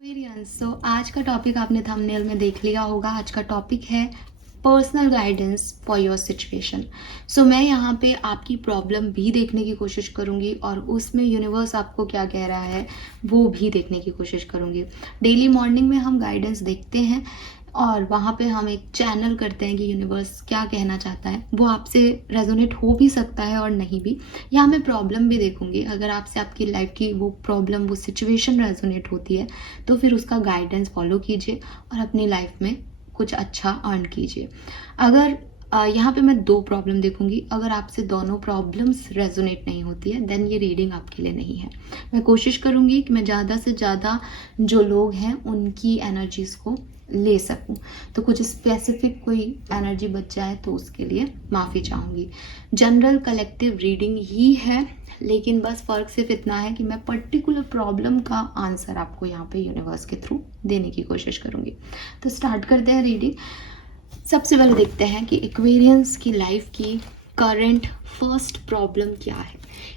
Experience. सो आज का topic आपने थंबनेल में देख लिया होगा। आज का टॉपिक है personal guidance for your situation. So मैं यहाँ पे आपकी प्रॉब्लम भी देखने की कोशिश करूँगी और उसमें यूनिवर्स आपको क्या कह रहा है वो भी देखने की कोशिश करूँगी। डेली मॉर्निंग में हम गाइडेंस देखते हैं और वहाँ पे हम एक चैनल करते हैं कि यूनिवर्स क्या कहना चाहता है। वो आपसे रेजोनेट हो भी सकता है और नहीं भी। यहाँ मैं प्रॉब्लम भी देखूंगी, अगर आपसे आपकी लाइफ की वो प्रॉब्लम वो सिचुएशन रेजोनेट होती है तो फिर उसका गाइडेंस फॉलो कीजिए और अपनी लाइफ में कुछ अच्छा अर्न कीजिए। अगर यहाँ पे मैं दो प्रॉब्लम देखूंगी, अगर आपसे दोनों प्रॉब्लम्स रेजोनेट नहीं होती है देन ये रीडिंग आपके लिए नहीं है। मैं कोशिश करूंगी कि मैं ज़्यादा से ज़्यादा जो लोग हैं उनकी एनर्जीज़ को ले सकूं। तो कुछ स्पेसिफिक कोई एनर्जी बच जाए तो उसके लिए माफ़ी चाहूँगी। जनरल कलेक्टिव रीडिंग ही है, लेकिन बस फ़र्क सिर्फ इतना है कि मैं पर्टिकुलर प्रॉब्लम का आंसर आपको यहाँ पे यूनिवर्स के थ्रू देने की कोशिश करूँगी। तो स्टार्ट करते हैं रीडिंग। सबसे पहले देखते हैं कि एक्वेरियंस की लाइफ की करंट फर्स्ट प्रॉब्लम क्या है।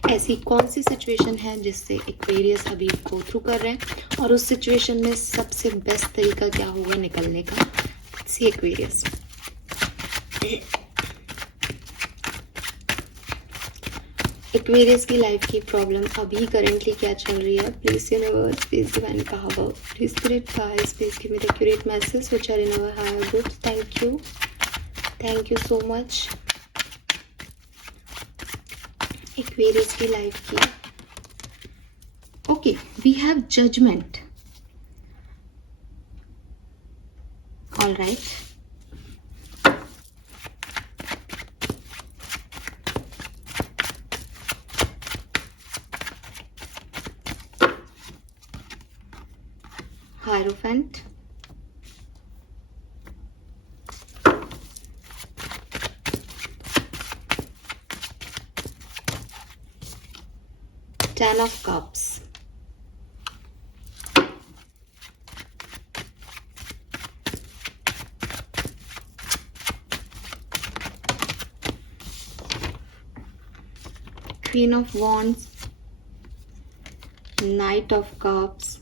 ऐसी कौन सी सिचुएशन है जिससे एक्वेरियस अभी गो थ्रू कर रहे हैं और उस सिचुएशन में सबसे बेस्ट तरीका क्या होगा निकलने का। सी एक्वेरियस, एक्वेरियस की लाइफ की प्रॉब्लम अभी करेंटली क्या चल रही है। Please universe, please divine power, please spirit guides, please give me the accurate message which are in our higher groups. Thank you so much. Aquarius की life की okay, we have judgement. All right, Hierophant, Ten of Cups, Queen of Wands, Knight of Cups,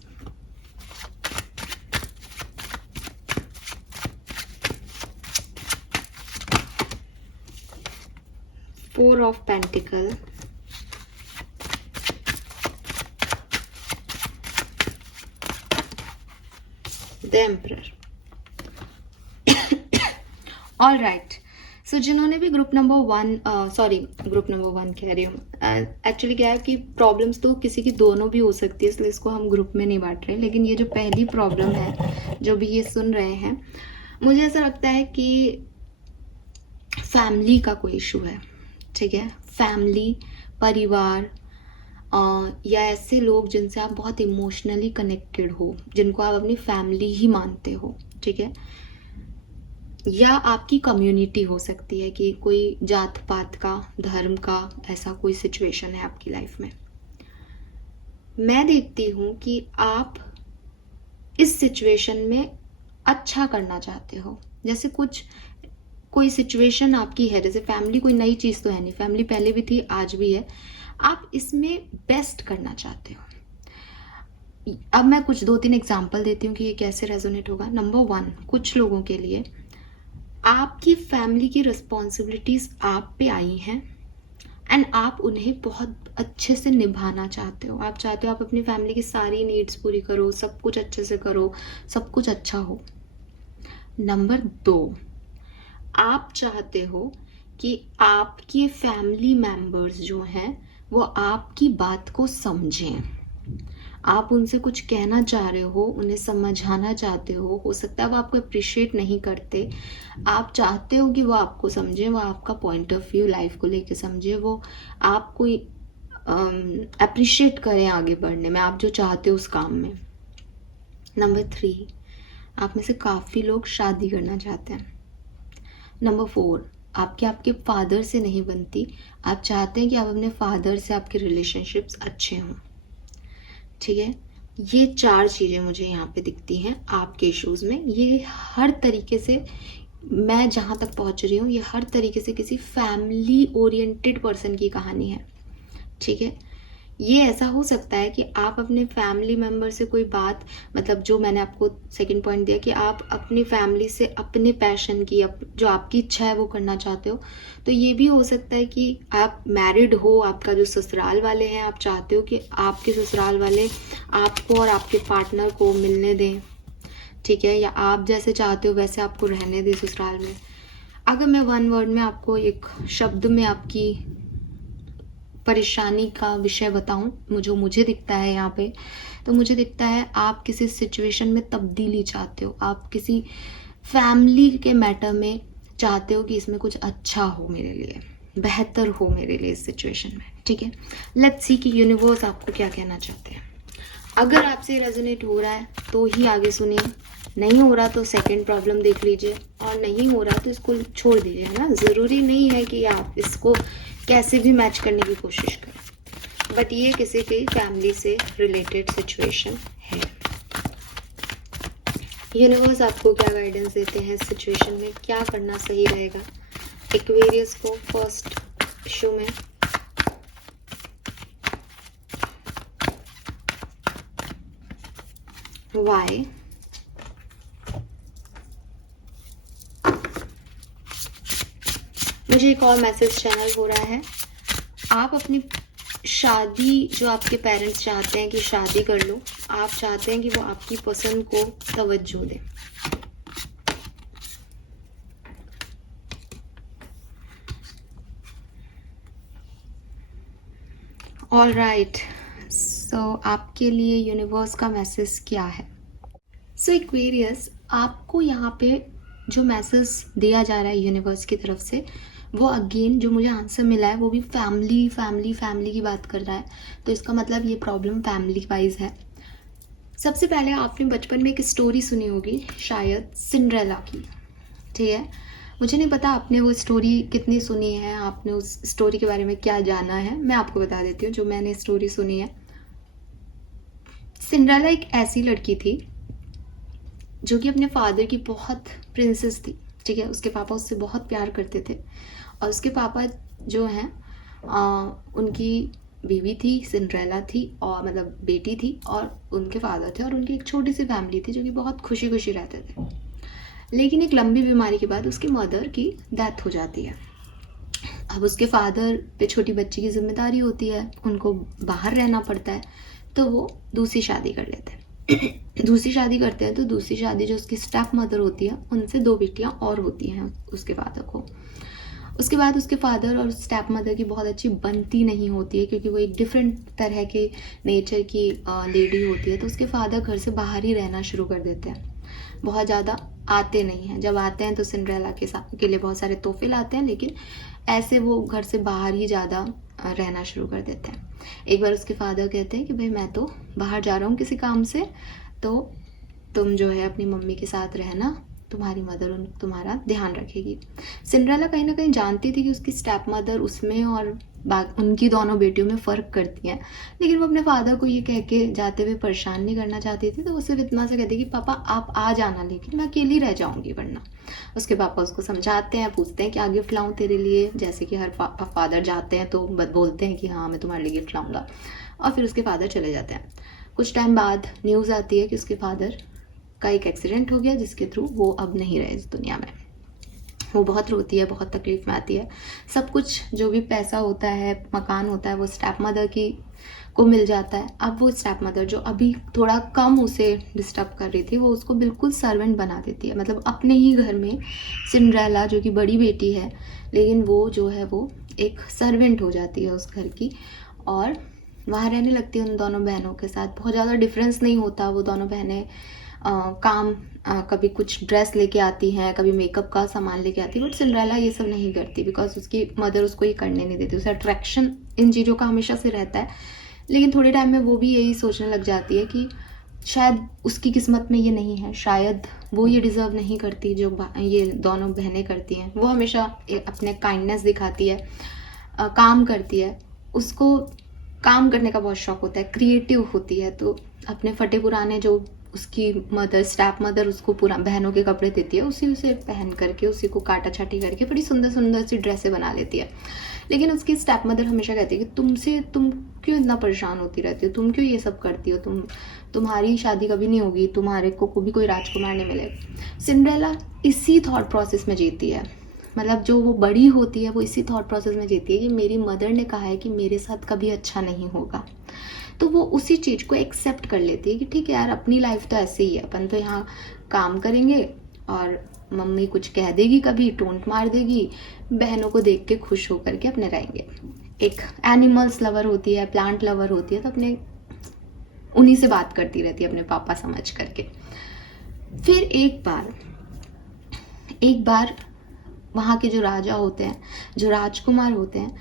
Four of Pentacles, The Emperor. All right, so जिन्होंने भी group number one कह रही हूँ, actually क्या है कि प्रॉब्लम्स तो किसी की दोनों भी हो सकती है, इसलिए इसको हम ग्रुप में नहीं बांट रहे। लेकिन ये जो पहली प्रॉब्लम है जो भी ये सुन रहे हैं, मुझे ऐसा लगता है कि फैमिली का कोई इशू है। ठीक है, फैमिली, परिवार, या ऐसे लोग जिनसे आप बहुत इमोशनली कनेक्टेड हो, जिनको आप अपनी फैमिली ही मानते हो। ठीक है, या आपकी कम्युनिटी हो सकती है कि कोई जात पात का, धर्म का ऐसा कोई सिचुएशन है आपकी लाइफ में। मैं देखती हूँ कि आप इस सिचुएशन में अच्छा करना चाहते हो। जैसे कोई सिचुएशन आपकी है, जैसे फैमिली कोई नई चीज़ तो है नहीं, फैमिली पहले भी थी आज भी है, आप इसमें बेस्ट करना चाहते हो। अब मैं कुछ 2-3 एग्जांपल देती हूँ कि ये कैसे रेजोनेट होगा। नंबर 1, कुछ लोगों के लिए आपकी फैमिली की रिस्पॉन्सिबिलिटीज आप पे आई हैं एंड आप उन्हें बहुत अच्छे से निभाना चाहते हो। आप चाहते हो आप अपनी फैमिली की सारी नीड्स पूरी करो, सब कुछ अच्छे से करो, सब कुछ अच्छा हो। नंबर 2, आप चाहते हो कि आपके फैमिली मेंबर्स जो हैं वो आपकी बात को समझें। आप उनसे कुछ कहना चाह रहे हो, उन्हें समझाना चाहते हो सकता है वो आपको अप्रिशिएट नहीं करते। आप चाहते हो कि वो आपको समझे, वो आपका पॉइंट ऑफ व्यू लाइफ को लेके समझे, वो आपको अप्रिशिएट करें आगे बढ़ने में, आप जो चाहते हो उस काम में। नंबर 3, आप में से काफ़ी लोग शादी करना चाहते हैं। नंबर 4, आपके फादर से नहीं बनती, आप चाहते हैं कि आप अपने फादर से आपके रिलेशनशिप्स अच्छे हों। ठीक है, ये 4 चीज़ें मुझे यहाँ पे दिखती हैं आपके इश्यूज़ में। ये हर तरीके से, मैं जहाँ तक पहुँच रही हूँ, ये हर तरीके से किसी फैमिली ओरिएंटेड पर्सन की कहानी है। ठीक है, ये ऐसा हो सकता है कि आप अपने फैमिली मेम्बर से कोई बात, मतलब जो मैंने आपको सेकंड पॉइंट दिया कि आप अपनी फैमिली से अपने पैशन की जो आपकी इच्छा है वो करना चाहते हो। तो ये भी हो सकता है कि आप मैरिड हो, आपका जो ससुराल वाले हैं, आप चाहते हो कि आपके ससुराल वाले आपको और आपके पार्टनर को मिलने दें, ठीक है, या आप जैसे चाहते हो वैसे आपको रहने दें ससुराल में। अगर मैं वन वर्ड में आपको, एक शब्द में आपकी परेशानी का विषय बताऊं, मुझे दिखता है यहाँ पे, तो मुझे दिखता है आप किसी सिचुएशन में तब्दीली चाहते हो, आप किसी फैमिली के मैटर में चाहते हो कि इसमें कुछ अच्छा हो मेरे लिए, बेहतर हो मेरे लिए इस सिचुएशन में, ठीक है। लेट्स सी कि यूनिवर्स आपको क्या कहना चाहते हैं। अगर आपसे रेजोनेट हो रहा है तो ही आगे सुनिए, नहीं हो रहा तो सेकंड प्रॉब्लम देख लीजिए, और नहीं हो रहा तो इसको छोड़ दीजिए, है ना। ज़रूरी नहीं है कि आप इसको कैसे भी मैच करने की कोशिश करें, बट ये किसी की फैमिली से रिलेटेड सिचुएशन है। यूनिवर्स आपको क्या गाइडेंस देते हैं इस सिचुएशन में, क्या करना सही रहेगा एक्वेरियस को फर्स्ट इशू में। वाई, मुझे एक और मैसेज चैनल हो रहा है, आप अपनी शादी, जो आपके पेरेंट्स चाहते हैं कि शादी कर लो, आप चाहते हैं कि वो आपकी पसंद को तवज्जो दें। ऑल राइट, सो आपके लिए यूनिवर्स का मैसेज क्या है। सो एक्वेरियस, आपको यहाँ पे जो मैसेज दिया जा रहा है यूनिवर्स की तरफ से, वो अगेन जो मुझे आंसर मिला है वो भी फैमिली फैमिली फैमिली की बात कर रहा है। तो इसका मतलब ये प्रॉब्लम फैमिली वाइज है। सबसे पहले आपने बचपन में एक स्टोरी सुनी होगी शायद, सिंड्रेला की, ठीक है। मुझे नहीं पता आपने वो स्टोरी कितनी सुनी है, आपने उस स्टोरी के बारे में क्या जाना है, मैं आपको बता देती हूँ जो मैंने स्टोरी सुनी है। सिंड्रेला एक ऐसी लड़की थी जो कि अपने फादर की बहुत प्रिंसेस थी, ठीक है। उसके पापा उससे बहुत प्यार करते थे, और उसके पापा जो हैं उनकी बीवी थी, सिंड्रेला थी, और मतलब बेटी थी, और उनके फादर थे, और उनकी एक छोटी सी फैमिली थी जो कि बहुत खुशी खुशी रहते थे। लेकिन एक लंबी बीमारी के बाद उसकी मदर की डेथ हो जाती है। अब उसके फादर पे छोटी बच्ची की जिम्मेदारी होती है, उनको बाहर रहना पड़ता है, तो वो दूसरी शादी कर लेते हैं। दूसरी शादी करते हैं तो दूसरी शादी जो उसकी स्टेप मदर होती है, उनसे 2 बेटियां और होती हैं उसके फादर को। उसके बाद उसके फादर और स्टेप मदर की बहुत अच्छी बनती नहीं होती है, क्योंकि वो एक डिफरेंट तरह के नेचर की लेडी होती है। तो उसके फादर घर से बाहर ही रहना शुरू कर देते हैं, बहुत ज़्यादा आते नहीं हैं। जब आते हैं तो सिंड्रेला के लिए बहुत सारे तोहफे लाते हैं, लेकिन ऐसे वो घर से बाहर ही ज़्यादा रहना शुरू कर देते हैं। एक बार उसके फादर कहते हैं कि भाई मैं तो बाहर जा रहा हूँ किसी काम से, तो तुम जो है अपनी मम्मी के साथ रहना, तुम्हारी मदर तुम्हारा ध्यान रखेगी। सिंड्रेला कहीं ना कहीं जानती थी कि उसकी स्टेप मदर उसमें और उनकी दोनों बेटियों में फ़र्क करती हैं, लेकिन वो अपने फादर को ये कह के जाते हुए परेशान नहीं करना चाहती थी। तो वो सिर्फ इतना सा कहती कि पापा आप आ जाना, लेकिन मैं अकेली रह जाऊंगी वरना। उसके पापा उसको समझाते हैं, पूछते हैं कि क्या गिफ्ट लाऊं तेरे लिए, जैसे कि हर फादर जाते हैं तो बोलते हैं कि हाँ मैं तुम्हारे लिए गिफ्ट लाऊंगा, और फिर उसके फादर चले जाते हैं। कुछ टाइम बाद न्यूज़ आती है कि उसके फादर का एक एक्सीडेंट हो गया, जिसके थ्रू वो अब नहीं रहे इस दुनिया में। वो बहुत रोती है, बहुत तकलीफ में आती है। सब कुछ जो भी पैसा होता है, मकान होता है, वो स्टेप मदर की को मिल जाता है। अब वो स्टेप मदर जो अभी थोड़ा कम उसे डिस्टर्ब कर रही थी, वो उसको बिल्कुल सर्वेंट बना देती है। मतलब अपने ही घर में सिंड्रेला जो कि बड़ी बेटी है, लेकिन वो जो है वो एक सर्वेंट हो जाती है उस घर की, और वहाँ रहने लगती है उन दोनों बहनों के साथ। बहुत ज़्यादा डिफरेंस नहीं होता, वो दोनों बहनें काम कभी कुछ ड्रेस लेके आती हैं, कभी मेकअप का सामान लेके आती है, बट सिंड्रेला ये सब नहीं करती, बिकॉज उसकी मदर उसको ये करने नहीं देती। उसे अट्रैक्शन इन चीज़ों का हमेशा से रहता है, लेकिन थोड़े टाइम में वो भी यही सोचने लग जाती है कि शायद उसकी किस्मत में ये नहीं है, शायद वो ये डिज़र्व नहीं करती जो ये दोनों बहनें करती हैं। वो हमेशा अपने काइंडनेस दिखाती है, काम करती है, उसको काम करने का बहुत शौक होता है, क्रिएटिव होती है, तो अपने फटे पुराने जो उसकी मदर, स्टेप मदर उसको पूरा बहनों के कपड़े देती है, उसे पहन करके उसी को काटा छाटी करके बड़ी सुंदर सुंदर सी ड्रेसें बना लेती है। लेकिन उसकी स्टेप मदर हमेशा कहती है कि तुम क्यों इतना परेशान होती रहती हो, तुम क्यों ये सब करती हो, तुम्हारी शादी कभी नहीं होगी, तुम्हारे को भी कोई राजकुमार नहीं मिलेगा। सिंड्रेला इसी थॉट प्रोसेस में जीती है, मतलब जो वो बड़ी होती है वो इसी थॉट प्रोसेस में जीती है कि मेरी मदर ने कहा है कि मेरे साथ कभी अच्छा नहीं होगा। तो वो उसी चीज़ को एक्सेप्ट कर लेती है कि ठीक है यार, अपनी लाइफ तो ऐसे ही है, अपन तो यहाँ काम करेंगे और मम्मी कुछ कह देगी, कभी टोंट मार देगी, बहनों को देख के खुश होकर के अपने रहेंगे। एक एनिमल्स लवर होती है, प्लांट लवर होती है, तो अपने उन्हीं से बात करती रहती है अपने पापा समझ करके। फिर एक बार वहाँ के जो राजा होते हैं, जो राजकुमार होते हैं,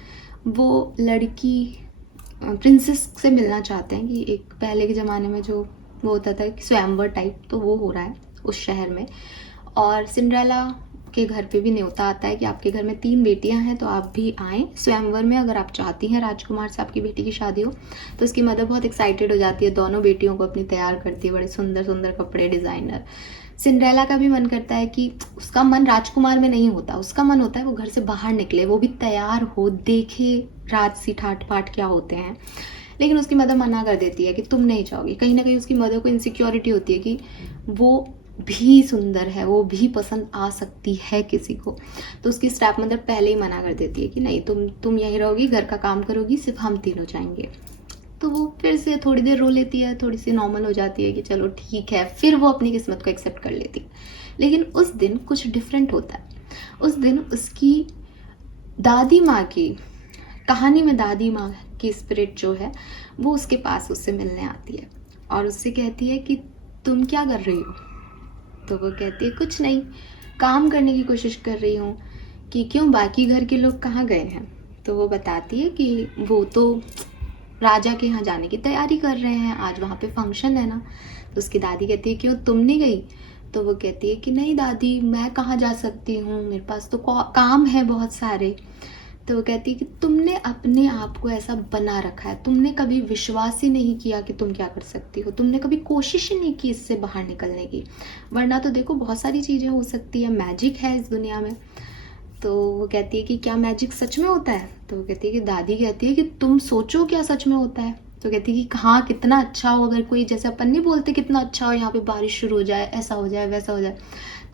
वो लड़की प्रिंसेस से मिलना चाहते हैं कि एक पहले के ज़माने में जो वो होता था कि स्वयंवर टाइप, तो वो हो रहा है उस शहर में। और सिंड्रेला के घर पे भी न्योता आता है कि आपके घर में 3 बेटियां हैं, तो आप भी आएँ स्वयंवर में अगर आप चाहती हैं राजकुमार से आपकी बेटी की शादी हो। तो उसकी मदर बहुत एक्साइटेड हो जाती है, दोनों बेटियों को अपनी तैयार करती है, बड़े सुंदर सुंदर कपड़े, डिज़ाइनर। सिंड्रेला का भी मन करता है कि उसका मन राजकुमार में नहीं होता, उसका मन होता है वो घर से बाहर निकले, वो भी तैयार हो, देखे राजसी ठाट पाट क्या होते हैं। लेकिन उसकी मदर मना कर देती है कि तुम नहीं जाओगी। कहीं ना कहीं उसकी मदर को इनसिक्योरिटी होती है कि वो भी सुंदर है, वो भी पसंद आ सकती है किसी को। तो उसकी स्टेप मदर पहले ही मना कर देती है कि नहीं, तुम यहीं रहोगी, घर का काम करोगी, सिर्फ हम तीनों जाएंगे। तो वो फिर से थोड़ी देर रो लेती है, थोड़ी सी नॉर्मल हो जाती है कि चलो ठीक है, फिर वो अपनी किस्मत को एक्सेप्ट कर लेती है। लेकिन उस दिन कुछ डिफरेंट होता है। उस दिन उसकी दादी माँ की कहानी में, दादी माँ की स्पिरिट जो है वो उसके पास उससे मिलने आती है और उससे कहती है कि तुम क्या कर रही हो। तो वो कहती है कुछ नहीं, काम करने की कोशिश कर रही हूँ। कि क्यों, बाकी घर के लोग कहाँ गए हैं। तो वो बताती है कि वो तो राजा के यहाँ जाने की तैयारी कर रहे हैं, आज वहाँ पे फंक्शन है ना। तो उसकी दादी कहती है क्यों, तुम नहीं गई। तो वो कहती है कि नहीं दादी, मैं कहाँ जा सकती हूँ, मेरे पास तो काम है बहुत सारे। तो वो कहती है कि तुमने अपने आप को ऐसा बना रखा है, तुमने कभी विश्वास ही नहीं किया कि तुम क्या कर सकती हो, तुमने कभी कोशिश ही नहीं की इससे बाहर निकलने की। वरना तो देखो बहुत सारी चीज़ें हो सकती है, मैजिक है इस दुनिया में। तो वो कहती है कि क्या मैजिक सच में होता है। तो वो कहती है कि दादी कहती है कि तुम सोचो क्या सच में होता है। तो कहती है कि हाँ, कितना अच्छा हो, अगर कोई, जैसे अपन नहीं बोलते कितना अच्छा हो यहाँ पे बारिश शुरू हो जाए, ऐसा हो जाए, वैसा हो जाए।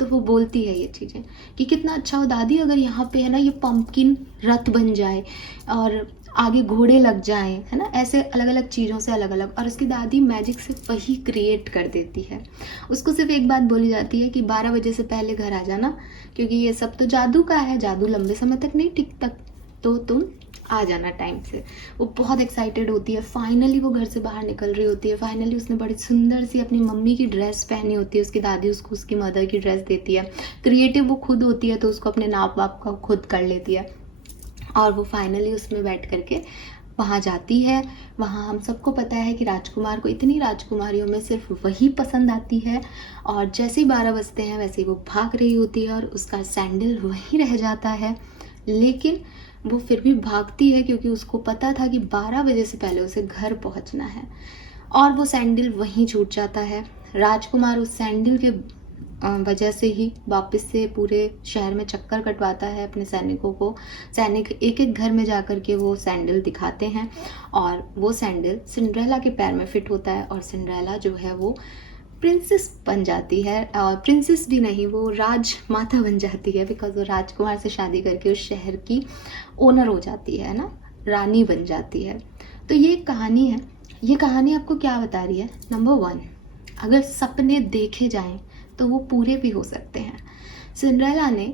तो वो बोलती है ये चीज़ें कि कितना अच्छा हो दादी अगर यहाँ पे है ना ये पंपकिन रथ बन जाए और आगे घोड़े लग जाएं, है ना, ऐसे अलग अलग चीज़ों से अलग अलग। और उसकी दादी मैजिक से वही क्रिएट कर देती है। उसको सिर्फ एक बात बोली जाती है कि 12 बजे से पहले घर आ जाना, क्योंकि ये सब तो जादू का है, जादू लंबे समय तक नहीं टिकता, तो तुम आ जाना टाइम से। वो बहुत एक्साइटेड होती है, फाइनली वो घर से बाहर निकल रही होती है। फाइनली उसने बड़ी सुंदर सी अपनी मम्मी की ड्रेस पहनी होती है, उसकी दादी उसको उसकी मदर की ड्रेस देती है। क्रिएटिव वो खुद होती है तो उसको अपने नाप वाप का खुद कर लेती है और वो फाइनली उसमें बैठ करके वहाँ जाती है। वहाँ हम सबको पता है कि राजकुमार को इतनी राजकुमारियों में सिर्फ वही पसंद आती है और जैसे ही 12 बजते हैं वैसे ही वो भाग रही होती है और उसका सैंडल वहीं रह जाता है। लेकिन वो फिर भी भागती है क्योंकि उसको पता था कि 12 बजे से पहले उसे घर पहुंचना है और वो सैंडल वहीं छूट जाता है। राजकुमार उस सैंडल के वजह से ही वापस से पूरे शहर में चक्कर कटवाता है अपने सैनिकों को। सैनिक एक एक घर में जाकर के वो सैंडल दिखाते हैं और वो सैंडल सिंड्रेला के पैर में फिट होता है और सिंड्रेला जो है वो प्रिंसेस बन जाती है। प्रिंसेस भी नहीं, वो राजमाता बन जाती है, बिकॉज वो राजकुमार से शादी करके उस शहर की ओनर हो जाती है ना, रानी बन जाती है। तो ये कहानी है। ये कहानी आपको क्या बता रही है। नंबर 1, अगर सपने देखे जाएं तो वो पूरे भी हो सकते हैं। सिंड्रेला ने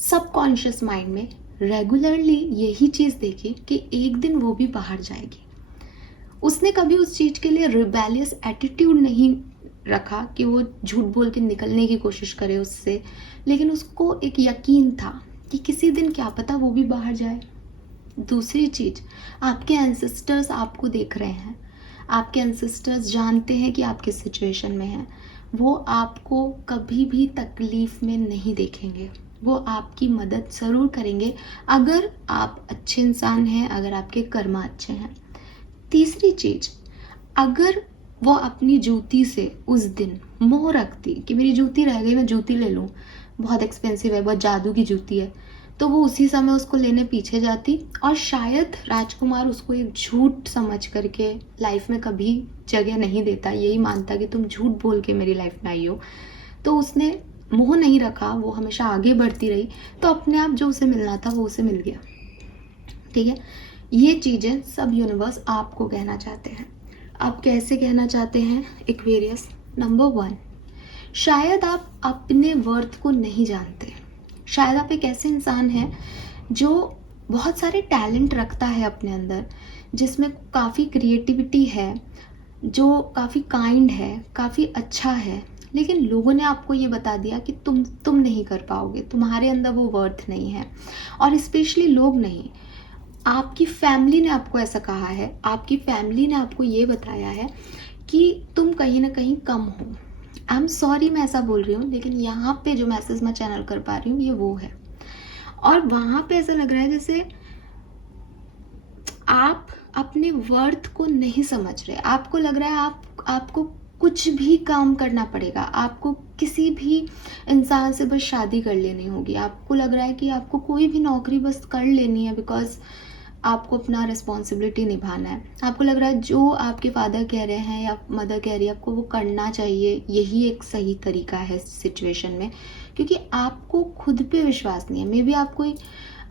सबकॉन्शियस माइंड में रेगुलरली यही चीज़ देखी कि एक दिन वो भी बाहर जाएगी। उसने कभी उस चीज़ के लिए रिबेलियस एटीट्यूड नहीं रखा कि वो झूठ बोल के निकलने की कोशिश करे उससे, लेकिन उसको एक यकीन था कि किसी दिन क्या पता वो भी बाहर जाए। दूसरी चीज़, आपके एंसेस्टर्स आपको देख रहे हैं, आपके एंसेस्टर्स जानते हैं कि आप किस सिचुएशन में हैं। वो आपको कभी भी तकलीफ में नहीं देखेंगे, वो आपकी मदद ज़रूर करेंगे अगर आप अच्छे इंसान हैं, अगर आपके कर्म अच्छे हैं। तीसरी चीज़, अगर वो अपनी जूती से उस दिन मोह रखती कि मेरी जूती रह गई, मैं जूती ले लूँ, बहुत एक्सपेंसिव है, बहुत जादू की जूती है, तो वो उसी समय उसको लेने पीछे जाती। और शायद राजकुमार उसको एक झूठ समझ करके लाइफ में कभी जगह नहीं देता, यही मानता कि तुम झूठ बोल के मेरी लाइफ में आई हो। तो उसने मोह नहीं रखा, वो हमेशा आगे बढ़ती रही, तो अपने आप जो उसे मिलना था वो उसे मिल गया। ठीक है, ये चीज़ें सब यूनिवर्स आपको कहना चाहते हैं। आप कैसे कहना चाहते हैं? एक्वेरियस, नंबर 1, शायद आप अपने वर्थ को नहीं जानते। शायद आप एक ऐसे इंसान हैं जो बहुत सारे टैलेंट रखता है अपने अंदर, जिसमें काफ़ी क्रिएटिविटी है, जो काफ़ी काइंड है, काफ़ी अच्छा है, लेकिन लोगों ने आपको ये बता दिया कि तुम नहीं कर पाओगे, तुम्हारे अंदर वो वर्थ नहीं है। और स्पेशली लोग नहीं, आपकी फैमिली ने आपको ऐसा कहा है, आपकी फैमिली ने आपको ये बताया है कि तुम कहीं ना कहीं कम हो। आई एम सॉरी मैं ऐसा बोल रही हूँ, लेकिन यहाँ पे जो मैसेज मैं चैनल कर पा रही हूँ ये वो है। और वहाँ पे ऐसा लग रहा है जैसे आप अपने वर्थ को नहीं समझ रहे। आपको लग रहा है आपको कुछ भी काम करना पड़ेगा, आपको किसी भी इंसान से बस शादी कर लेनी होगी, आपको लग रहा है कि आपको कोई भी नौकरी बस कर लेनी है, बिकॉज आपको अपना रिस्पॉन्सिबिलिटी निभाना है। आपको लग रहा है जो आपके फादर कह रहे हैं या मदर कह रही है आपको वो करना चाहिए, यही एक सही तरीका है सिचुएशन में, क्योंकि आपको खुद पे विश्वास नहीं है। मे बी आप कोई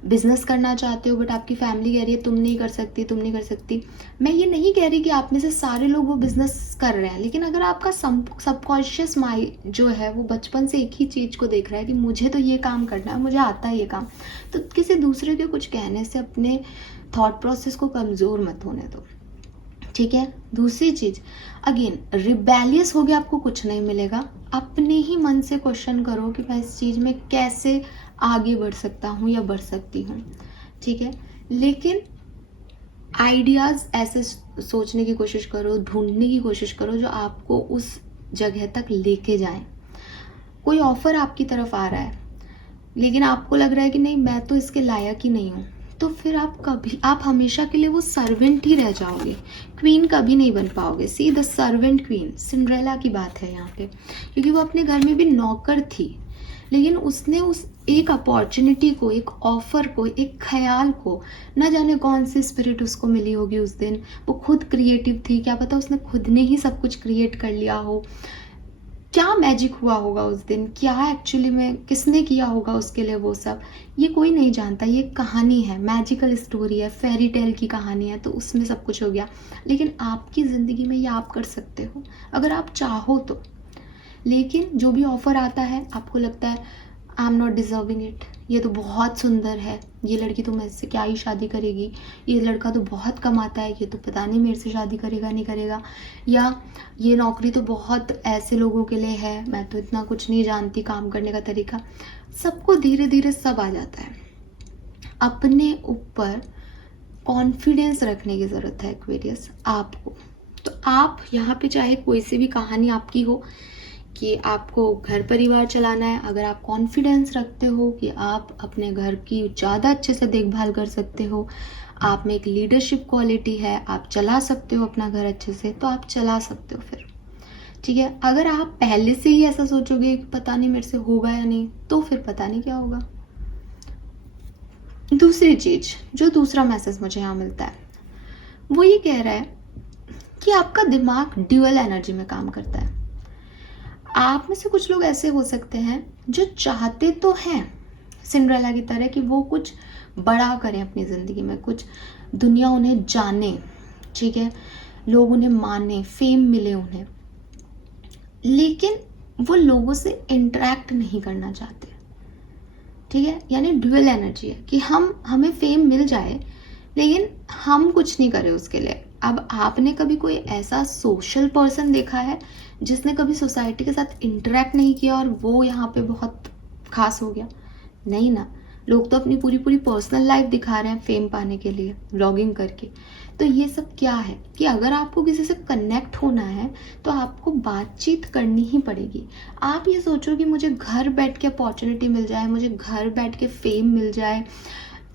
बिजनेस करना चाहते हो, बट आपकी फैमिली कह रही है तुम नहीं कर सकती, तुम नहीं कर सकती। मैं ये नहीं कह रही कि आप में से सारे लोग वो बिजनेस कर रहे हैं, लेकिन अगर आपका सबकॉन्शियस माइंड जो है वो बचपन से एक ही चीज़ को देख रहा है कि मुझे तो ये काम करना है, मुझे आता है ये काम, तो किसी दूसरे के कुछ कहने से अपने थॉट प्रोसेस को कमज़ोर मत होने दो। ठीक है, दूसरी चीज़, अगेन रिबेलियस हो गया आपको कुछ नहीं मिलेगा। अपने ही मन से क्वेश्चन करो कि मैं इस चीज़ में कैसे आगे बढ़ सकता हूँ या बढ़ सकती हूँ। ठीक है, लेकिन आइडियाज़ ऐसे सोचने की कोशिश करो, ढूंढने की कोशिश करो जो आपको उस जगह तक लेके जाएं। कोई ऑफर आपकी तरफ आ रहा है, लेकिन आपको लग रहा है कि नहीं मैं तो इसके लायक ही नहीं हूँ, तो फिर आप हमेशा के लिए वो सर्वेंट ही रह जाओगे, क्वीन कभी नहीं बन पाओगे। See the servant queen, Cinderella की बात है यहाँ पे, क्योंकि वो अपने घर में भी नौकर थी, लेकिन उसने उस एक अपॉर्चुनिटी को, एक ऑफर को, एक ख्याल को, न जाने कौन सी स्पिरिट उसको मिली होगी उस दिन, वो खुद क्रिएटिव थी, क्या पता उसने खुद ने ही सब कुछ क्रिएट कर लिया हो, क्या मैजिक हुआ होगा उस दिन, क्या एक्चुअली में किसने किया होगा उसके लिए वो सब, ये कोई नहीं जानता। ये कहानी है, मैजिकल स्टोरी है, फेरी टेल की कहानी है, तो उसमें सब कुछ हो गया। लेकिन आपकी ज़िंदगी में ये आप कर सकते हो अगर आप चाहो तो। लेकिन जो भी ऑफ़र आता है आपको लगता है I am not deserving it, ये तो बहुत सुंदर है, ये लड़की तो मेरे से क्या ही शादी करेगी, ये लड़का तो बहुत कमाता है, ये तो पता नहीं मेरे से शादी करेगा नहीं करेगा, या ये नौकरी तो बहुत ऐसे लोगों के लिए है, मैं तो इतना कुछ नहीं जानती काम करने का तरीका। सबको धीरे धीरे सब आ जाता है। अपने ऊपर कॉन्फिडेंस रखने की ज़रूरत है एक्वेरियस आपको। तो आप यहाँ पे चाहे कोई सी भी कहानी आपकी हो कि आपको घर परिवार चलाना है, अगर आप कॉन्फिडेंस रखते हो कि आप अपने घर की ज़्यादा अच्छे से देखभाल कर सकते हो, आप में एक लीडरशिप क्वालिटी है, आप चला सकते हो अपना घर अच्छे से, तो आप चला सकते हो फिर। ठीक है, अगर आप पहले से ही ऐसा सोचोगे कि पता नहीं मेरे से होगा या नहीं, तो फिर पता नहीं क्या होगा। दूसरी चीज़, जो दूसरा मैसेज मुझे यहाँ मिलता है, वो ये कह रहा है कि आपका दिमाग ड्यूअल एनर्जी में काम करता है। आप में से कुछ लोग ऐसे हो सकते हैं जो चाहते तो हैं सिंड्रेला की तरह कि वो कुछ बड़ा करें अपनी ज़िंदगी में, कुछ दुनिया उन्हें जाने, ठीक है, लोग उन्हें माने, फेम मिले उन्हें, लेकिन वो लोगों से इंटरेक्ट नहीं करना चाहते। ठीक है, यानी ड्यूअल एनर्जी है कि हमें फेम मिल जाए लेकिन हम कुछ नहीं करें उसके लिए। अब आपने कभी कोई ऐसा सोशल पर्सन देखा है जिसने कभी सोसाइटी के साथ इंटरेक्ट नहीं किया और वो यहाँ पे बहुत खास हो गया? नहीं ना। लोग तो अपनी पूरी पूरी पर्सनल लाइफ दिखा रहे हैं फेम पाने के लिए, व्लॉगिंग करके। तो ये सब क्या है कि अगर आपको किसी से कनेक्ट होना है तो आपको बातचीत करनी ही पड़ेगी। आप ये सोचो कि मुझे घर बैठ के अपॉर्चुनिटी मिल जाए, मुझे घर बैठ के फेम मिल जाए,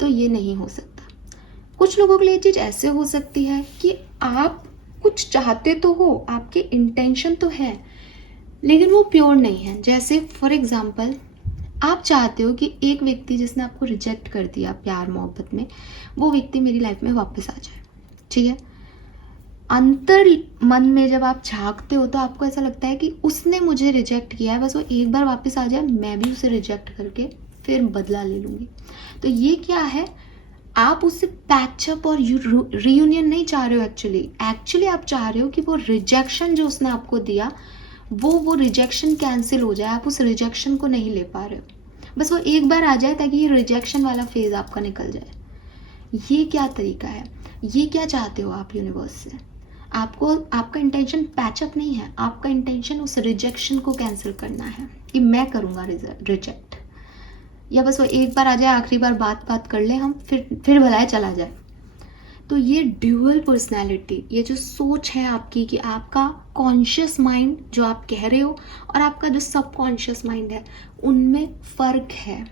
तो ये नहीं हो सकता। कुछ लोगों के लिए ये चीज़ ऐसे हो सकती है कि आप कुछ चाहते तो हो, आपके इंटेंशन तो है, लेकिन वो प्योर नहीं है। जैसे फॉर एग्जाम्पल, आप चाहते हो कि एक व्यक्ति जिसने आपको रिजेक्ट कर दिया प्यार मोहब्बत में, वो व्यक्ति मेरी लाइफ में वापस आ जाए, ठीक है। अंतर मन में जब आप झांकते हो तो आपको ऐसा लगता है कि उसने मुझे रिजेक्ट किया है, बस वो एक बार वापस आ जाए, मैं भी उसे रिजेक्ट करके फिर बदला ले लूँगी। तो ये क्या है, आप उससे पैचअप और रियूनियन नहीं चाह रहे हो। एक्चुअली आप चाह रहे हो कि वो रिजेक्शन जो उसने आपको दिया, वो रिजेक्शन कैंसिल हो जाए। आप उस रिजेक्शन को नहीं ले पा रहे हो, बस वो एक बार आ जाए ताकि ये रिजेक्शन वाला फेज आपका निकल जाए। ये क्या तरीका है, ये क्या चाहते हो आप यूनिवर्स से? आपको, आपका इंटेंशन पैचअप नहीं है, आपका इंटेंशन उस रिजेक्शन को कैंसिल करना है कि मैं करूँगा रिजेक्ट, या बस वो एक बार आ जाए, आखिरी बार बात कर ले हम, फिर भलाए चला जाए। तो ये ड्यूअल पर्सनैलिटी, ये जो सोच है आपकी कि आपका कॉन्शियस माइंड जो आप कह रहे हो और आपका जो सबकॉन्शियस माइंड है, उनमें फ़र्क है।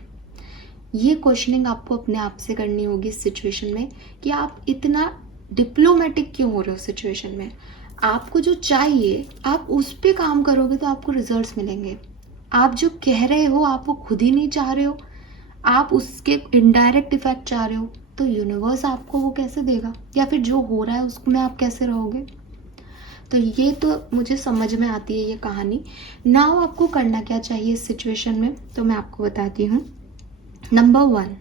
ये क्वेश्चनिंग आपको अपने आप से करनी होगी इस सिचुएशन में कि आप इतना डिप्लोमेटिक क्यों हो रहे हो सिचुएशन में। आपको जो चाहिए आप उस पर काम करोगे तो आपको रिजल्ट्स मिलेंगे। आप जो कह रहे हो आप वो खुद ही नहीं चाह रहे हो, आप उसके इनडायरेक्ट इफेक्ट चाह रहे हो, तो यूनिवर्स आपको वो कैसे देगा, या फिर जो हो रहा है उसमें आप कैसे रहोगे। तो ये तो मुझे समझ में आती है ये कहानी। नाउ आपको करना क्या चाहिए इस सिचुएशन में, तो मैं आपको बताती हूँ। नंबर 1,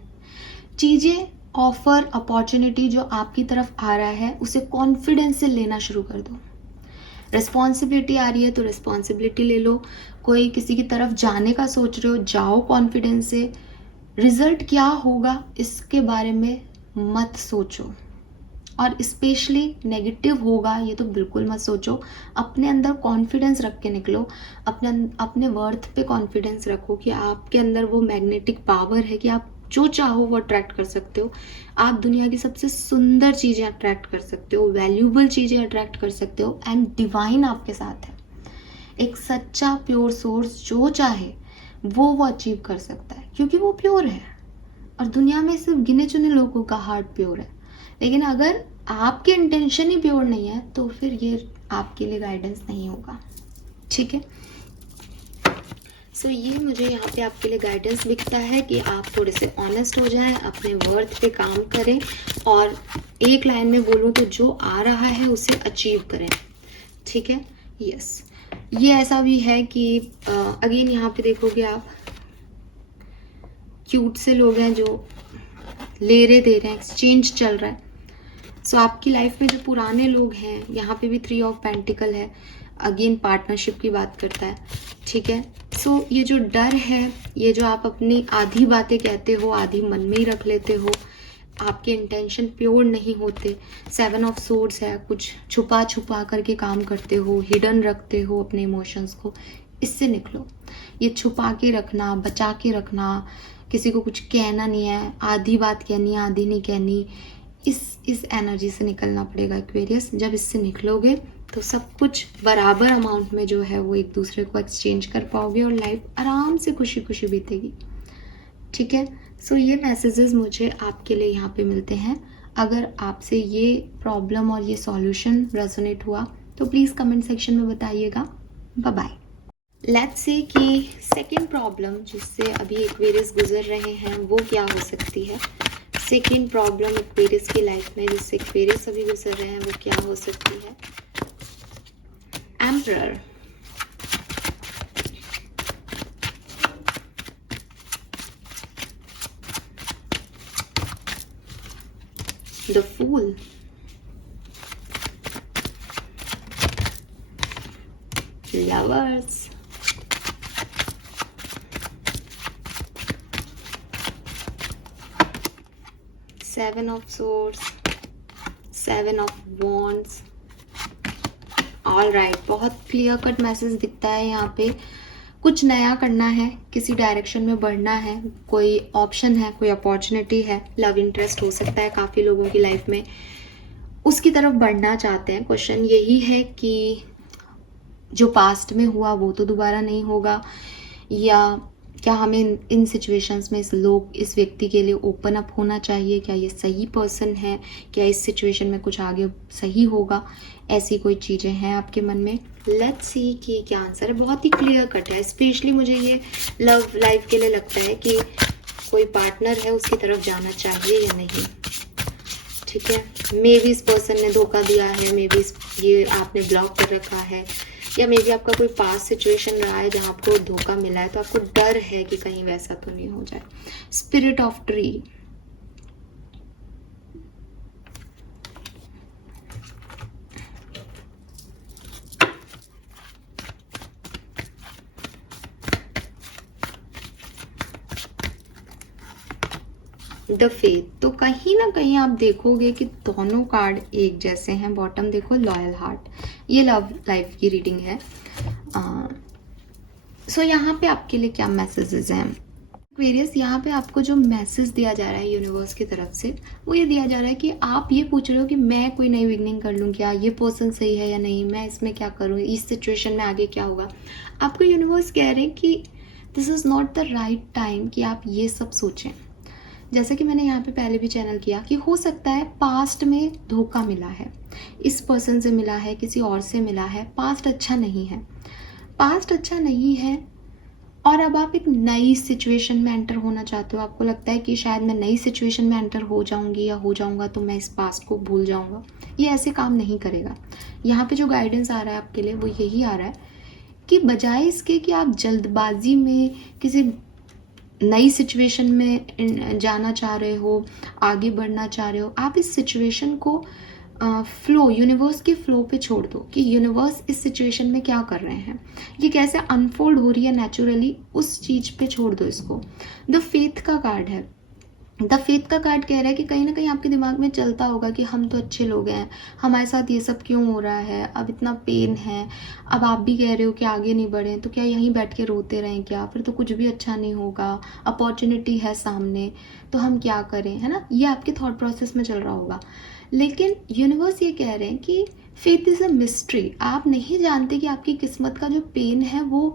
चीज़ें, ऑफर, अपॉर्चुनिटी जो आपकी तरफ आ रहा है उसे कॉन्फिडेंस से लेना शुरू कर दो। रिस्पॉन्सिबिलिटी आ रही है तो रिस्पॉन्सिबिलिटी ले लो। कोई किसी की तरफ जाने का सोच रहे हो, जाओ कॉन्फिडेंस से। रिजल्ट क्या होगा इसके बारे में मत सोचो, और स्पेशली नेगेटिव होगा ये तो बिल्कुल मत सोचो। अपने अंदर कॉन्फिडेंस रख के निकलो, अपने वर्थ पे कॉन्फिडेंस रखो कि आपके अंदर वो मैग्नेटिक पावर है कि आप जो चाहो वो अट्रैक्ट कर सकते हो। आप दुनिया की सबसे सुंदर चीज़ें अट्रैक्ट कर सकते हो, वैल्यूबल चीज़ें अट्रैक्ट कर सकते हो, एंड डिवाइन आपके साथ है। एक सच्चा प्योर सोर्स जो चाहे वो अचीव कर सकता है, क्योंकि वो प्योर है। और दुनिया में सिर्फ गिने चुने लोगों का हार्ट प्योर है। लेकिन अगर आपके इंटेंशन ही प्योर नहीं है तो फिर ये आपके लिए गाइडेंस नहीं होगा, ठीक है। सो ये मुझे यहाँ पे आपके लिए गाइडेंस दिखता है कि आप थोड़े से ऑनेस्ट हो जाएं, अपने वर्थ पे काम करें, और एक लाइन में बोलूँ तो जो आ रहा है उसे अचीव करें, ठीक है। यस, ये ऐसा भी है कि अगेन यहाँ पे देखोगे आप, क्यूट से लोग हैं जो ले रहे दे रहे हैं, एक्सचेंज चल रहा है। सो आपकी लाइफ में जो पुराने लोग हैं, यहाँ पे भी 3 ऑफ पेंटिकल है, अगेन पार्टनरशिप की बात करता है, ठीक है। सो ये जो डर है, ये जो आप अपनी आधी बातें कहते हो, आधी मन में ही रख लेते हो, आपके इंटेंशन प्योर नहीं होते। 7 ऑफ सोर्ड्स है, कुछ छुपा छुपा करके काम करते हो, हिडन रखते हो अपने इमोशंस को, इससे निकलो। ये छुपा के रखना, बचा के रखना, किसी को कुछ कहना नहीं है, आधी बात कहनी है आधी नहीं कहनी, इस एनर्जी से निकलना पड़ेगा एक्वेरियस। जब इससे निकलोगे तो सब कुछ बराबर अमाउंट में जो है वो एक दूसरे को एक्सचेंज कर पाओगे और लाइफ आराम से खुशी खुशी बीतेगी, ठीक है। सो ये मैसेजेस मुझे आपके लिए यहाँ पे मिलते हैं। अगर आपसे ये प्रॉब्लम और ये सॉल्यूशन रेजोनेट हुआ तो प्लीज़ कमेंट सेक्शन में बताइएगा। Bye bye. लेट्स से कि सेकेंड प्रॉब्लम जिससे अभी एक्वेरियस गुजर रहे हैं वो क्या हो सकती है। सेकेंड प्रॉब्लम एक्वेरियस की लाइफ में जिससे एक्वेरियस अभी गुजर रहे हैं वो क्या हो सकती है। Emperor, the fool, lovers, Seven of Swords, Seven of Wands। All right, बहुत क्लियर कट मैसेज दिखता है यहाँ पे। कुछ नया करना है, किसी डायरेक्शन में बढ़ना है, कोई ऑप्शन है, कोई अपॉर्चुनिटी है, लव इंटरेस्ट हो सकता है काफ़ी लोगों की लाइफ में, उसकी तरफ बढ़ना चाहते हैं। क्वेश्चन यही है कि जो पास्ट में हुआ वो तो दोबारा नहीं होगा, या क्या हमें इन सिचुएशंस में इस व्यक्ति के लिए ओपन अप होना चाहिए? क्या ये सही पर्सन है? क्या इस सिचुएशन में कुछ आगे सही होगा? ऐसी कोई चीज़ें हैं आपके मन में? लेट्स सी कि क्या आंसर है। बहुत ही क्लियर कट है। स्पेशली मुझे ये लव लाइफ के लिए लगता है कि कोई पार्टनर है, उसकी तरफ जाना चाहिए या नहीं। ठीक है, मे बी इस पर्सन ने धोखा दिया है, मे बी ये आपने ब्लॉक कर रखा है, या मे बी आपका कोई पास्ट सिचुएशन रहा है जहाँ आपको धोखा मिला है, तो आपको डर है कि कहीं वैसा तो नहीं हो जाए। Spirit of tree, the faith. तो कहीं ना कहीं आप देखोगे कि दोनों कार्ड एक जैसे हैं। बॉटम देखो, लॉयल हार्ट, ये लव लाइफ की रीडिंग है। सो यहाँ पे आपके लिए क्या मैसेजेस हैं एक्वेरियस? यहाँ पे आपको जो मैसेज दिया जा रहा है यूनिवर्स की तरफ से, वो ये दिया जा रहा है कि आप ये पूछ रहे हो कि मैं कोई नई बिगनिंग कर लूँ क्या, ये पर्सन सही है या नहीं, मैं इसमें क्या करूँ, इस सिचुएशन में आगे क्या होगा। आपको यूनिवर्स कह रहे हैं कि this is not the right time कि आप ये सब सोचें। जैसे कि मैंने यहाँ पे पहले भी चैनल किया कि हो सकता है पास्ट में धोखा मिला है, इस पर्सन से मिला है, किसी और से मिला है, पास्ट अच्छा नहीं है, पास्ट अच्छा नहीं है, और अब आप एक नई सिचुएशन में एंटर होना चाहते हो। आपको लगता है कि शायद मैं नई सिचुएशन में एंटर हो जाऊंगी या हो जाऊंगा तो मैं इस पास्ट को भूल जाऊंगा। ये ऐसे काम नहीं करेगा। यहाँ पे जो गाइडेंस आ रहा है आपके लिए वो यही आ रहा है कि बजाय इसके कि आप जल्दबाजी में किसी नई सिचुएशन में जाना चाह रहे हो, आगे बढ़ना चाह रहे हो, आप इस सिचुएशन को फ्लो, यूनिवर्स के फ्लो पे छोड़ दो कि यूनिवर्स इस सिचुएशन में क्या कर रहे हैं, ये कैसे अनफोल्ड हो रही है नेचुरली, उस चीज़ पे छोड़ दो इसको। द फेथ का कार्ड है। द फेथ का कार्ड कह रहा है कि कहीं ना कहीं आपके दिमाग में चलता होगा कि हम तो अच्छे लोग हैं, हमारे साथ ये सब क्यों हो रहा है, अब इतना पेन है, अब आप भी कह रहे हो कि आगे नहीं बढ़े, तो क्या यहीं बैठ के रोते रहें क्या, फिर तो कुछ भी अच्छा नहीं होगा, अपॉर्चुनिटी है सामने तो हम क्या करें, है ना। ये आपके थॉट प्रोसेस में चल रहा होगा। लेकिन यूनिवर्स ये कह रहे हैं कि फेथ इज़ अ मिस्ट्री। आप नहीं जानते कि आपकी किस्मत का जो पेन है वो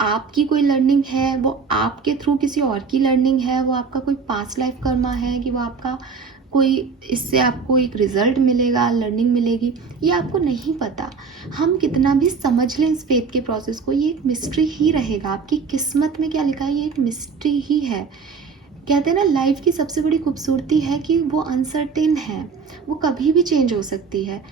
आपकी कोई लर्निंग है, वो आपके थ्रू किसी और की लर्निंग है, वो आपका कोई पास्ट लाइफ कर्मा है, कि वो आपका कोई, इससे आपको एक रिजल्ट मिलेगा, लर्निंग मिलेगी, ये आपको नहीं पता। हम कितना भी समझ लें इस फेथ के प्रोसेस को, ये एक मिस्ट्री ही रहेगा। आपकी किस्मत में क्या लिखा है ये एक मिस्ट्री ही है। कहते हैं ना, लाइफ की सबसे बड़ी खूबसूरती है कि वो अनसर्टेन है, वो कभी भी चेंज हो सकती है।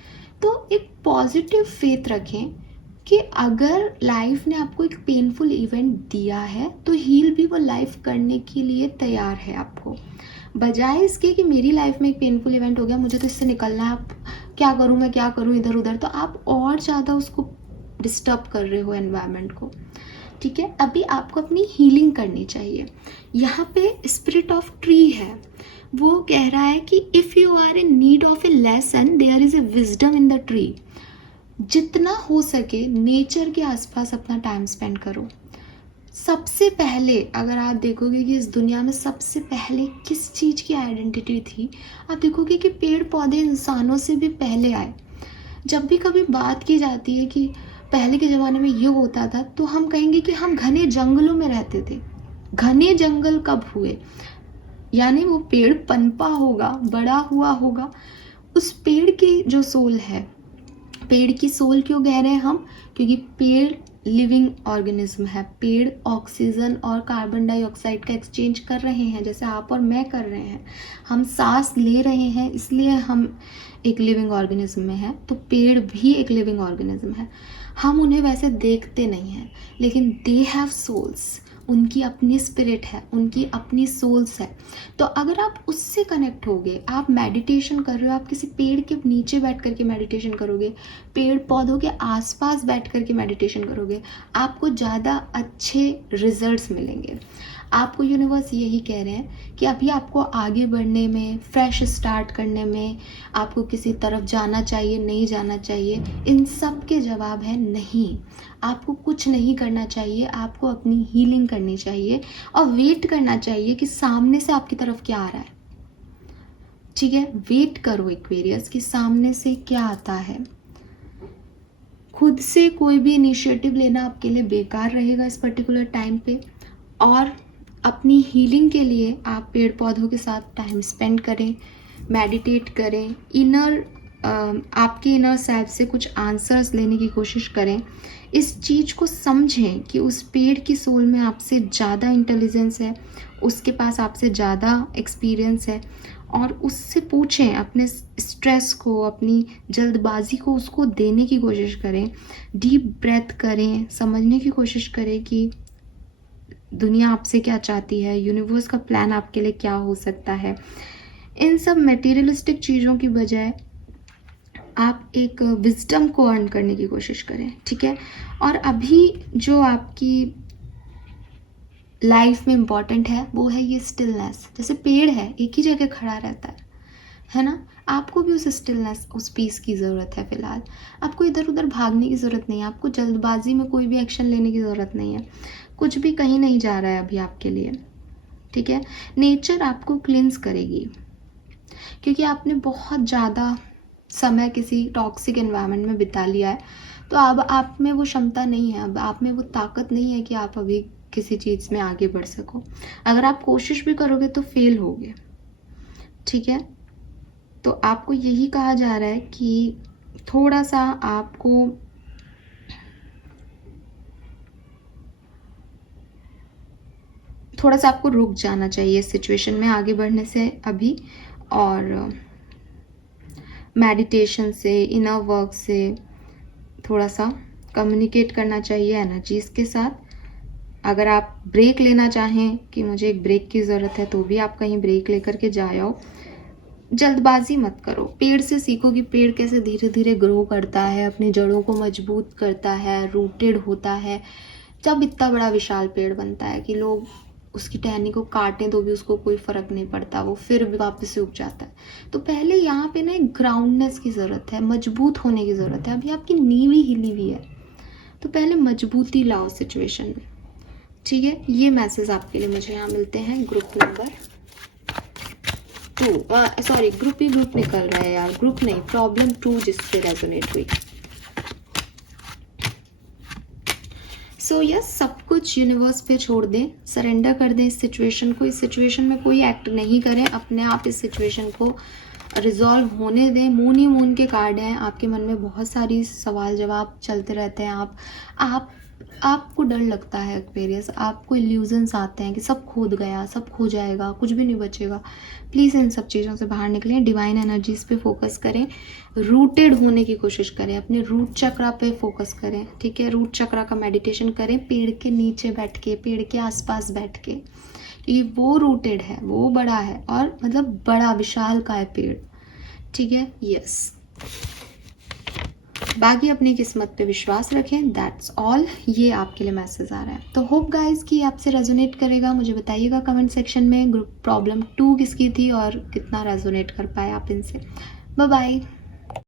तो एक पॉजिटिव फेथ रखें कि अगर लाइफ ने आपको एक पेनफुल इवेंट दिया है तो हील भी वो लाइफ करने के लिए तैयार है आपको। बजाय इसके कि मेरी लाइफ में एक पेनफुल इवेंट हो गया, मुझे तो इससे निकलना है, अब क्या करूँ, मैं क्या करूँ इधर उधर, तो आप और ज़्यादा उसको डिस्टर्ब कर रहे हो एनवायरनमेंट को। ठीक है, अभी आपको अपनी हीलिंग करनी चाहिए। यहाँ पे स्पिरिट ऑफ ट्री है, वो कह रहा है कि if you are in need of a lesson there is a wisdom in the tree. जितना हो सके नेचर के आसपास अपना टाइम स्पेंड करो। सबसे पहले अगर आप देखोगे कि इस दुनिया में सबसे पहले किस चीज़ की आइडेंटिटी थी, आप देखोगे कि पेड़ पौधे इंसानों से भी पहले आए। जब भी कभी बात की जाती है कि पहले के ज़माने में ये होता था, तो हम कहेंगे कि हम घने जंगलों में रहते थे। घने जंगल कब हुए, यानी वो पेड़ पनपा होगा, बड़ा हुआ होगा। उस पेड़ की जो सोल है, पेड़ की सोल क्यों कह रहे हैं हम, क्योंकि पेड़ लिविंग ऑर्गेनिज्म है। पेड़ ऑक्सीजन और कार्बन डाइऑक्साइड का एक्सचेंज कर रहे हैं, जैसे आप और मैं कर रहे हैं। हम सांस ले रहे हैं, इसलिए हम एक लिविंग ऑर्गेनिज्म में हैं। तो पेड़ भी एक लिविंग ऑर्गेनिज्म है। हम उन्हें वैसे देखते नहीं हैं, लेकिन दे हैव सोल्स। उनकी अपनी स्पिरिट है, उनकी अपनी सोल्स है। तो अगर आप उससे कनेक्ट होगे, आप मेडिटेशन कर रहे हो, आप किसी पेड़ के नीचे बैठ करके मेडिटेशन करोगे, पेड़ पौधों के आसपास बैठ करके मेडिटेशन करोगे, आपको ज़्यादा अच्छे रिजल्ट्स मिलेंगे। आपको यूनिवर्स यही कह रहे हैं कि अभी आपको आगे बढ़ने में, फ्रेश स्टार्ट करने में, आपको किसी तरफ जाना चाहिए, नहीं जाना चाहिए, इन सब के जवाब है नहीं। आपको कुछ नहीं करना चाहिए, आपको अपनी हीलिंग करनी चाहिए और वेट करना चाहिए कि सामने से आपकी तरफ क्या आ रहा है। ठीक है, वेट करो एक्वेरियस कि सामने से क्या आता है। खुद से कोई भी इनिशिएटिव लेना आपके लिए बेकार रहेगा इस पर्टिकुलर टाइम पे। और अपनी हीलिंग के लिए आप पेड़ पौधों के साथ टाइम स्पेंड करें, मेडिटेट करें, आपके इनर सेल्फ से कुछ आंसर्स लेने की कोशिश करें। इस चीज़ को समझें कि उस पेड़ की सोल में आपसे ज़्यादा इंटेलिजेंस है, उसके पास आपसे ज़्यादा एक्सपीरियंस है, और उससे पूछें, अपने स्ट्रेस को, अपनी जल्दबाजी को उसको देने की कोशिश करें। डीप ब्रेथ करें, समझने की कोशिश करें कि दुनिया आपसे क्या चाहती है, यूनिवर्स का प्लान आपके लिए क्या हो सकता है। इन सब मटेरियलिस्टिक चीज़ों की बजाय आप एक विजडम को अर्न करने की कोशिश करें, ठीक है। और अभी जो आपकी लाइफ में इम्पॉर्टेंट है वो है ये स्टिलनेस। जैसे पेड़ है, एक ही जगह खड़ा रहता है ना। आपको भी उस स्टिलनेस, उस पीस की ज़रूरत है फ़िलहाल। आपको इधर उधर भागने की ज़रूरत नहीं है, आपको जल्दबाजी में कोई भी एक्शन लेने की ज़रूरत नहीं है। कुछ भी कहीं नहीं जा रहा है अभी आपके लिए, ठीक है। नेचर आपको क्लिंस करेगी, क्योंकि आपने बहुत ज़्यादा समय किसी टॉक्सिक एनवायरनमेंट में बिता लिया है। तो अब आप में वो क्षमता नहीं है, अब आप में वो ताकत नहीं है कि आप अभी किसी चीज़ में आगे बढ़ सको। अगर आप कोशिश भी करोगे तो फेल होगे, ठीक है। तो आपको यही कहा जा रहा है कि थोड़ा सा आपको रुक जाना चाहिए इस सिचुएशन में आगे बढ़ने से अभी, और मेडिटेशन से, इनर वर्क से थोड़ा सा कम्युनिकेट करना चाहिए एनर्जीज़ के साथ। अगर आप ब्रेक लेना चाहें कि मुझे एक ब्रेक की ज़रूरत है, तो भी आप कहीं ब्रेक लेकर के जाओ। जल्दबाजी मत करो। पेड़ से सीखो कि पेड़ कैसे धीरे धीरे ग्रो करता है, अपनी जड़ों को मजबूत करता है, रूटेड होता है। जब इतना बड़ा विशाल पेड़ बनता है कि लोग उसकी टहनी को काटें तो भी उसको कोई फ़र्क नहीं पड़ता, वो फिर भी वापस से उग जाता है। तो पहले यहाँ पे ना एक ग्राउंडनेस की ज़रूरत है, मजबूत होने की ज़रूरत है। अभी आपकी नींव ही हिली हुई है, तो पहले मजबूती लाओ सिचुएशन में, ठीक है। ये मैसेज आपके लिए मुझे यहाँ मिलते हैं ग्रुप नंबर 2, सॉरी ग्रुप ही ग्रुप निकल रहा है यार, ग्रुप नहीं, प्रॉब्लम 2 जिससे रेजोनेट हुई। सो यस, सब कुछ यूनिवर्स पे छोड़ दें, सरेंडर कर दें इस सिचुएशन को। इस सिचुएशन में कोई एक्ट नहीं करें, अपने आप इस सिचुएशन को रिजॉल्व होने दें। मून ही मून के कार्ड हैं, आपके मन में बहुत सारी सवाल जवाब चलते रहते हैं। आपको डर लगता है एक्वेरियस, आपको इल्यूजन्स आते हैं कि सब खो गया, सब खो जाएगा, कुछ भी नहीं बचेगा। प्लीज़ इन सब चीज़ों से बाहर निकलें, डिवाइन एनर्जीज़ पे फोकस करें, रूटेड होने की कोशिश करें, अपने रूट चक्रा पे फोकस करें, ठीक है। रूट चक्रा का मेडिटेशन करें, पेड़ के नीचे बैठ के, पेड़ के आसपास बैठ के, क्योंकि वो रूटेड है, वो बड़ा है, और मतलब बड़ा विशाल का है पेड़, ठीक है। यस, बाकी अपनी किस्मत पे विश्वास रखें, दैट्स ऑल। ये आपके लिए मैसेज आ रहा है। तो होप गाइस कि आपसे रेजोनेट करेगा। मुझे बताइएगा कमेंट सेक्शन में ग्रुप प्रॉब्लम 2 किसकी थी और कितना रेजोनेट कर पाए आप इनसे। Bye bye.